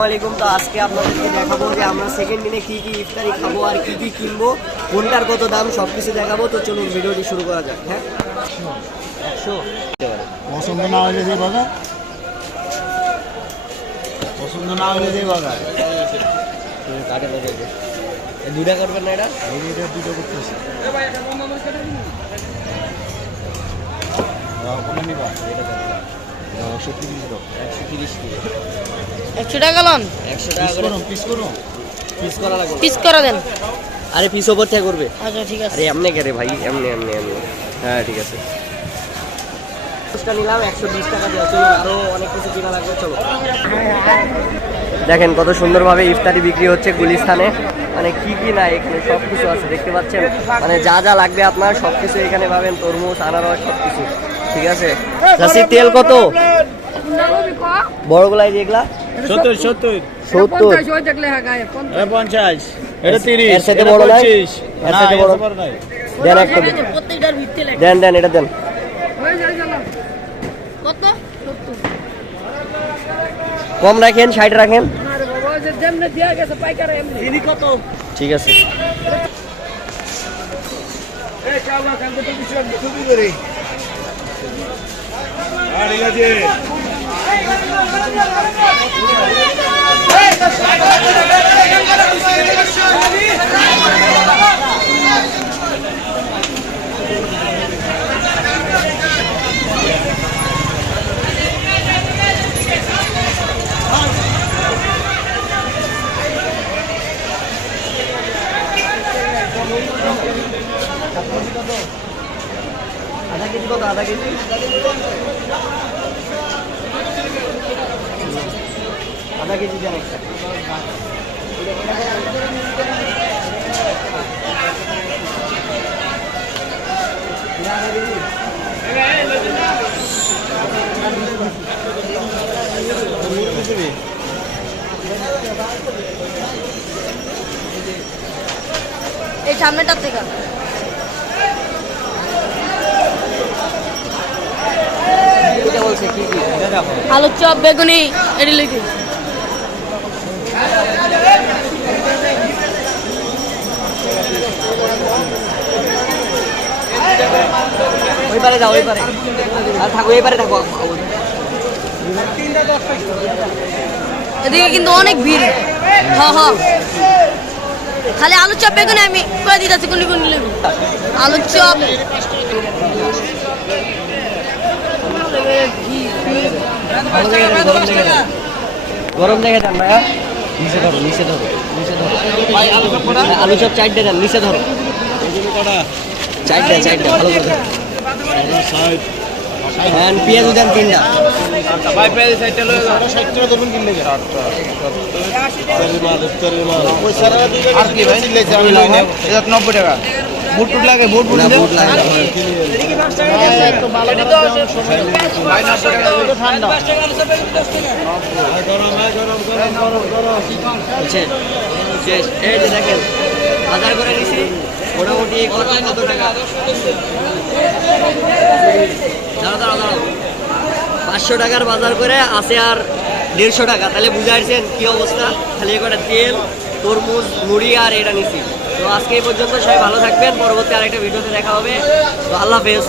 আসসালামাইকুম তো আজকে আপনাদেরকে দেখাবো যে আমরা সেকেন্ড দিনে কি কি ইফতারি খাব আর কি কি কিনবো। কোনটার কত দাম সব কিছু দেখাবো। তো চলুন ভিডিওটি শুরু করা যাক হ্যাঁ? একশো। পছন্দ না হলে যে বাগা পছন্দ না হলে যে কাটে দুটা করবেন না এটা? এটা দুটো করতেছে। একশো তিরিশ একশো তিরিশ একশো টাকা লন একশো পিস টাকা করে। পিস করুন পিস করা লাগবে। পিস করে দেন। আরে পিস ওপর থেকে করবে? আচ্ছা ঠিক আছে। আরে এমনি কে রে ভাই? এমনি এমনি এমনি। হ্যাঁ ঠিক আছে। নিলাম একশো বিশ টাকা চলো আরও অনেক কিছু কিনা লাগবে চলো দেখেন কত সুন্দরভাবে ইফতারি বিক্রি হচ্ছে গুলিস্তানে। মানে কি কি না এখানে সব কিছু আছে দেখতে পাচ্ছেন? মানে যা যা লাগবে আপনার সব কিছু এখানে পাবেন তরমুজ আনারস সব কিছু। ঠিক আছে? চাষির তেল কত? বড়গুলাই যেগুলা সত্তর সত্তর সত্তর পঞ্চাশ এটা তিরিশ এর সাথে এটা বড় নাই? এর সাথে বড়? দেন একটা দেন। দেন দেন এটা দেন কম রাখেন ষাট রাখেন আরে বাবা যে যেমনে দিয়া গেছে পাইকারে এমনি কত ঠিক আছে হ্যাঁ, ঠিক আছে আধা কেজি কত? আধা কেজি? আধা কেজি দেন একটা। এই সামনেটার থেকে। আলুর চপ বেগুনি এটি লিখি। ওই পারে যাও ওই পারে আর থাকো এই পারে থাকো। এদিকে কিন্তু অনেক ভিড়। হ হ খালি আলুর চপ বেগুনি আমি করে দিতেছি কোনি কোনি লিখি আলুর চপ। গরম দেখে দেন ভাইয়া। নিচে ধরো নিচে ধরো নিচে ধরো। আলু চপ চারটে দেন নিচে ধরো। চারটে চারটে ভালো করে ধরো। হ্যাঁ পেঁয়াজ দেন তিনটা। নব্বই টাকা। বুট টুট লাগে বুট বুট বুট লাগে না। এই যে দেখেন বাজার করে নিছি। মোটামুটি কত টাকা? দাঁড়াও পাঁচশো টাকার বাজার করে আছে আর দেড়শো টাকা। তাহলে বুঝাইছেন কি অবস্থা? খালি একটা তেল, তরমুজ, মুড়ি আর এটা নিছি। তো আজকে এই পর্যন্ত সবাই ভালো থাকবেন। পরবর্তী আরেকটা ভিডিওতে দেখা হবে। তো আল্লাহ হাফেজ।